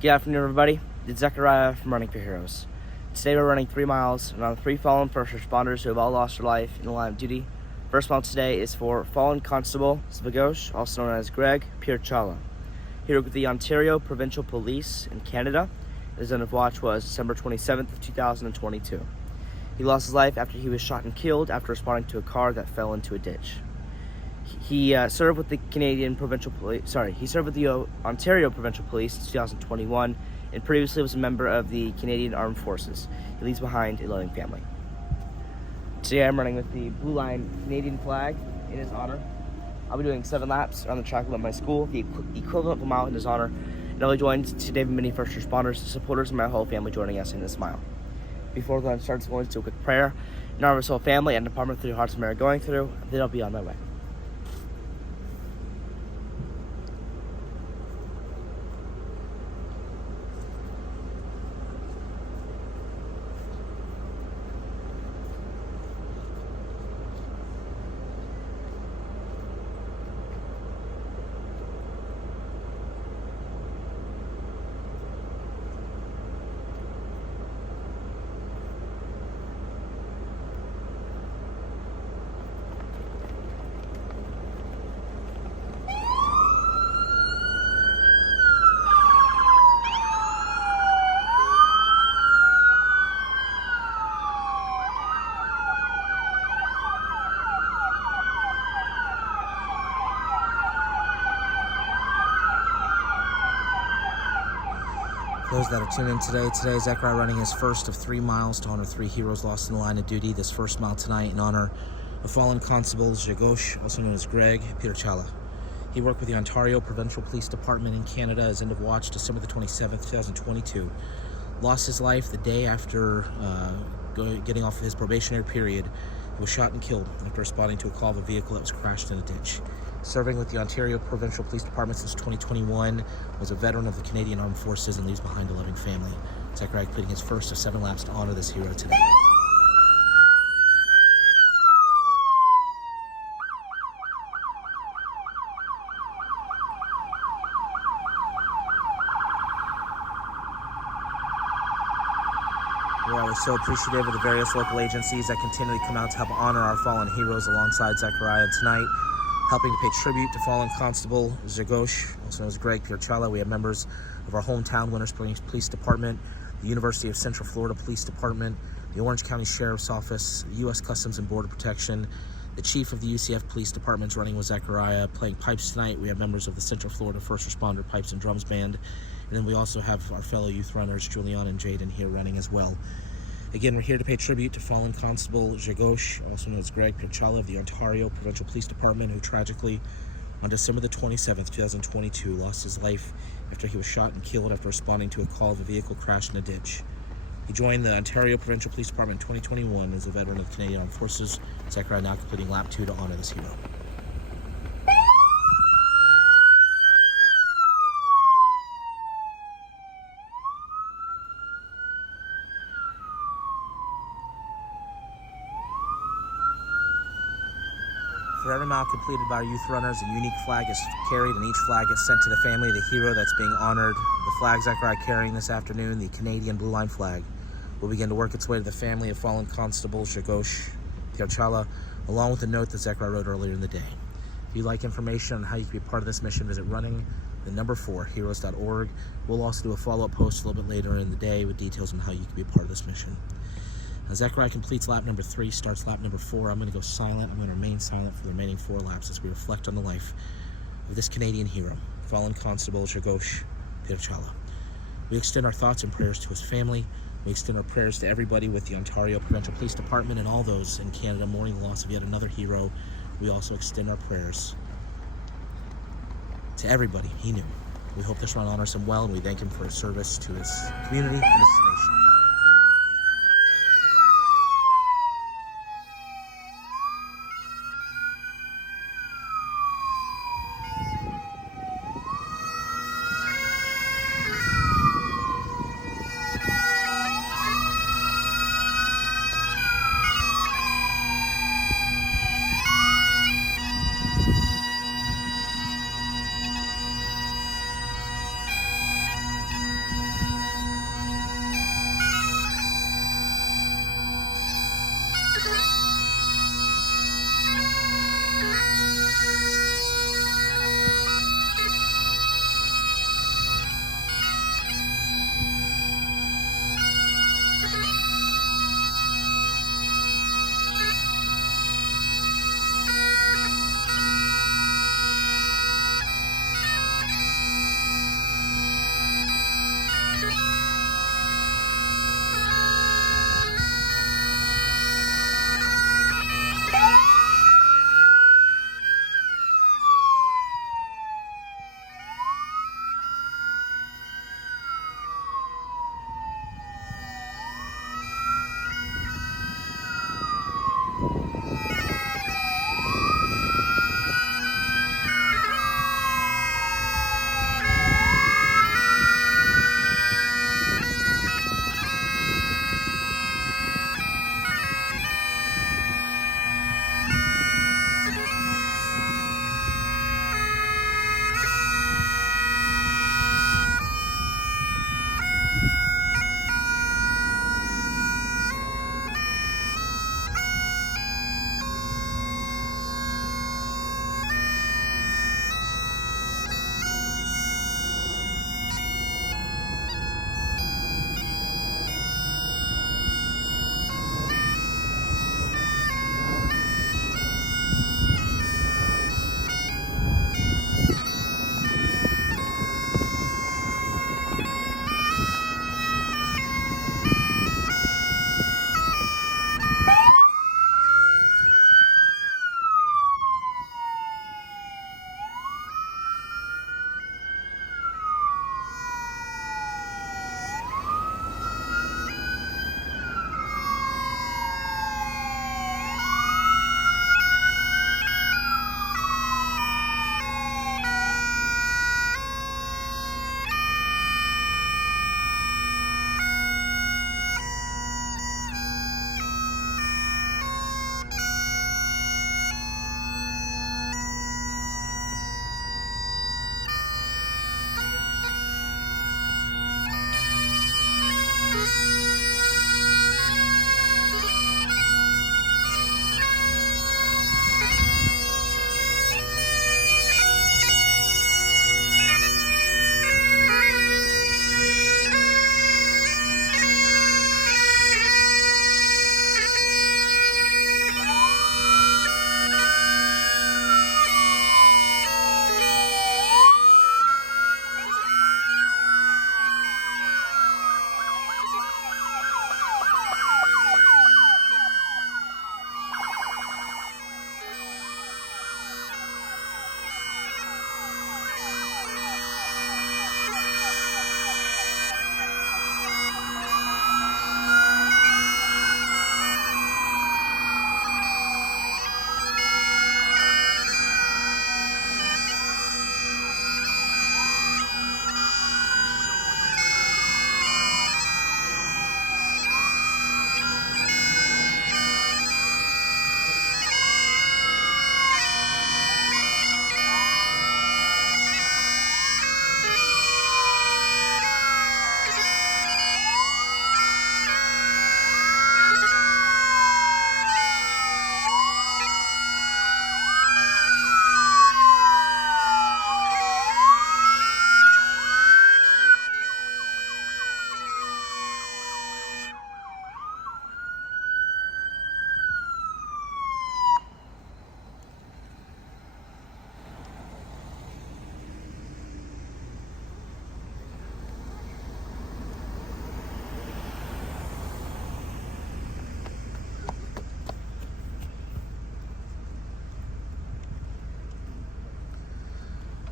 Good afternoon, everybody. It's Zechariah from Running for Heroes. Today we're running 3 miles around 3 fallen first responders who have all lost their life in the line of duty. First mile today is for fallen Constable Grzegorz, also known as Greg Pierzchala. He worked with the Ontario Provincial Police in Canada. His end of watch was December 27th of 2022. He lost his life after he was shot and killed after responding to a car that fell into a ditch. He served with the Ontario Provincial Police in 2021, and previously was a member of the Canadian Armed Forces. He leaves behind a loving family. Today I'm running with the Blue Line Canadian flag in his honor. I'll be doing 7 laps around the track at my school, the equivalent of a mile in his honor, and I'll be joined today by many first responders, supporters, and my whole family joining us in this mile. Before the line starts, I'm going to do a quick prayer. In honor of his whole family and department through the hearts of Mary going through, then I'll be on my way. For those that are tuning in today Zechariah running his first of 3 miles to honor 3 heroes lost in the line of duty. This first mile tonight in honor of fallen Constable Grzegorz, also known as Greg Pierzchala. He worked with the Ontario Provincial Police Department in Canada. His end of watch, December the 27th, 2022. Lost his life the day after getting off his probationary period. He was shot and killed after responding to a call of a vehicle that was crashed in a ditch. Serving with the Ontario Provincial Police Department since 2021, was a veteran of the Canadian Armed Forces and leaves behind a loving family. Zechariah completing his first of 7 laps to honor this hero today. We're always so appreciative of the various local agencies that continually come out to help honor our fallen heroes alongside Zechariah. Tonight, helping to pay tribute to fallen Constable Grzegorz, also known as Greg Pierzchala. We have members of our hometown Winter Springs Police Department, the University of Central Florida Police Department, the Orange County Sheriff's Office, U.S. Customs and Border Protection, the Chief of the UCF Police Department is running with Zechariah. Playing pipes tonight, we have members of the Central Florida First Responder Pipes and Drums Band, and then we also have our fellow youth runners, Julian and Jaden, here running as well. Again, we're here to pay tribute to fallen Constable Grzegorz, also known as Greg Pierzchala of the Ontario Provincial Police Department, who tragically, on December the 27th, 2022, lost his life after he was shot and killed after responding to a call of a vehicle crashed in a ditch. He joined the Ontario Provincial Police Department in 2021 as a veteran of the Canadian Armed Forces. Zechariah now completing lap 2 to honor this hero. For every mile completed by our youth runners, a unique flag is carried, and each flag is sent to the family of the hero that's being honored. The flag Zechariah carrying this afternoon, the Canadian Blue Line flag, will begin to work its way to the family of fallen Constable Grzegorz Pierzchala, along with a note that Zechariah wrote earlier in the day. If you'd like information on how you can be a part of this mission, visit running4heroes.org. We'll also do a follow-up post a little bit later in the day with details on how you can be a part of this mission. As Zechariah completes lap number 3, starts lap number 4, I'm going to go silent. I'm going to remain silent for the remaining 4 laps as we reflect on the life of this Canadian hero, fallen Constable Grzegorz Pierzchala. We extend our thoughts and prayers to his family. We extend our prayers to everybody with the Ontario Provincial Police Department and all those in Canada mourning the loss of yet another hero. We also extend our prayers to everybody he knew. We hope this run honors him well, and we thank him for his service to his community and his nation.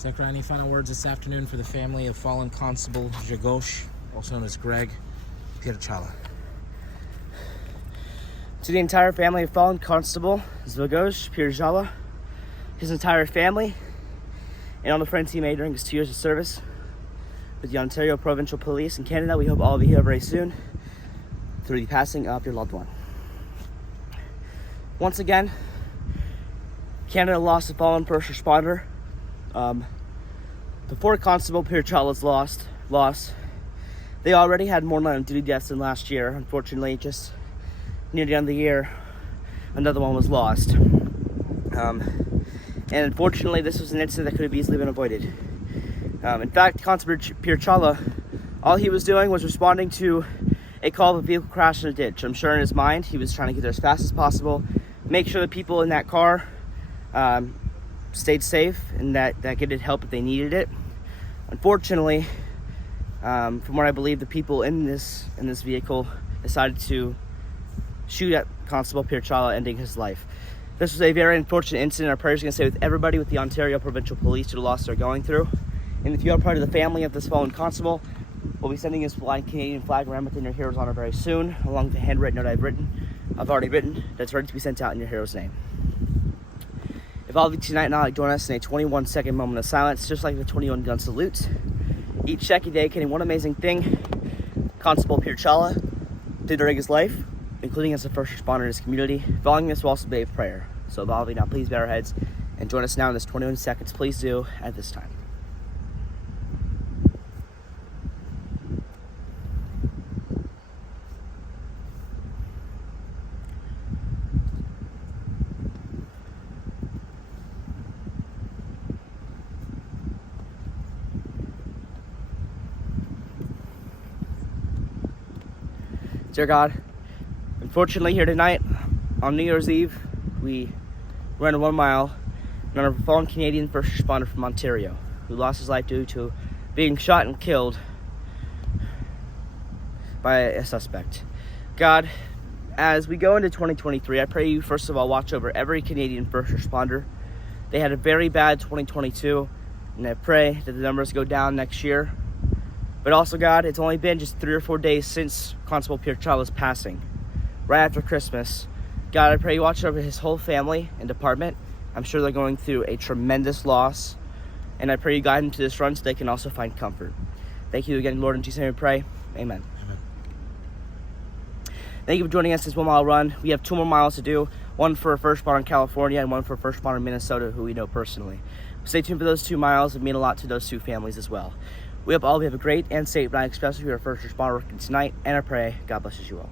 Zechariah, any final words this afternoon for the family of fallen Constable Grzegorz, also known as Greg Pierzchala? To the entire family of fallen Constable Grzegorz Pierzchala, his entire family, and all the friends he made during his 2 years of service with the Ontario Provincial Police in Canada, we hope all of you here very soon through the passing of your loved one. Once again, Canada lost a fallen first responder. Before Constable Pierzchala's loss, they already had more line-of-duty deaths than last year. Unfortunately, just near the end of the year, another one was lost. And unfortunately, this was an incident that could have easily been avoided. In fact, Constable Pierzchala, all he was doing was responding to a call of a vehicle crash in a ditch. I'm sure in his mind, he was trying to get there as fast as possible, make sure the people in that car stayed safe and that getted help if they needed it. Unfortunately, from what I believe, the people in this vehicle decided to shoot at Constable Pierzchala, ending his life. This was a very unfortunate incident. Our prayers are going to stay with everybody with the Ontario Provincial Police due to the loss they're going through. And if you are part of the family of this fallen constable, we'll be sending this flying Canadian flag around within your hero's honor very soon, along with the handwritten note I've already written, that's ready to be sent out in your hero's name. If all of you tonight now join us in a 21-second moment of silence, just like the 21 gun salutes, each second dedicating one amazing thing Constable Pierzchala did during his life, including as a first responder in his community. Following this will also be a prayer. So all of you now please bow our heads and join us now in this 21 seconds. Please do at this time. Dear God, unfortunately here tonight, on New Year's Eve, we ran 1 mile in honor of a fallen Canadian first responder from Ontario who lost his life due to being shot and killed by a suspect. God, as we go into 2023, I pray you first of all watch over every Canadian first responder. They had a very bad 2022, and I pray that the numbers go down next year. But also, God, it's only been just 3 or 4 days since Constable Pierzchala's passing, right after Christmas. God, I pray you watch over his whole family and department. I'm sure they're going through a tremendous loss, and I pray you guide them to this run so they can also find comfort. Thank you again, Lord, in Jesus' name we pray. Amen. Amen. Thank you for joining us this 1 mile run. We have 2 more miles to do, one for a first responder in California and one for a first responder in Minnesota who we know personally. Stay tuned for those 2 miles. It mean a lot to those 2 families as well. We hope all of you have a great and safe night, especially if you're a first responder working tonight, and I pray God blesses you all.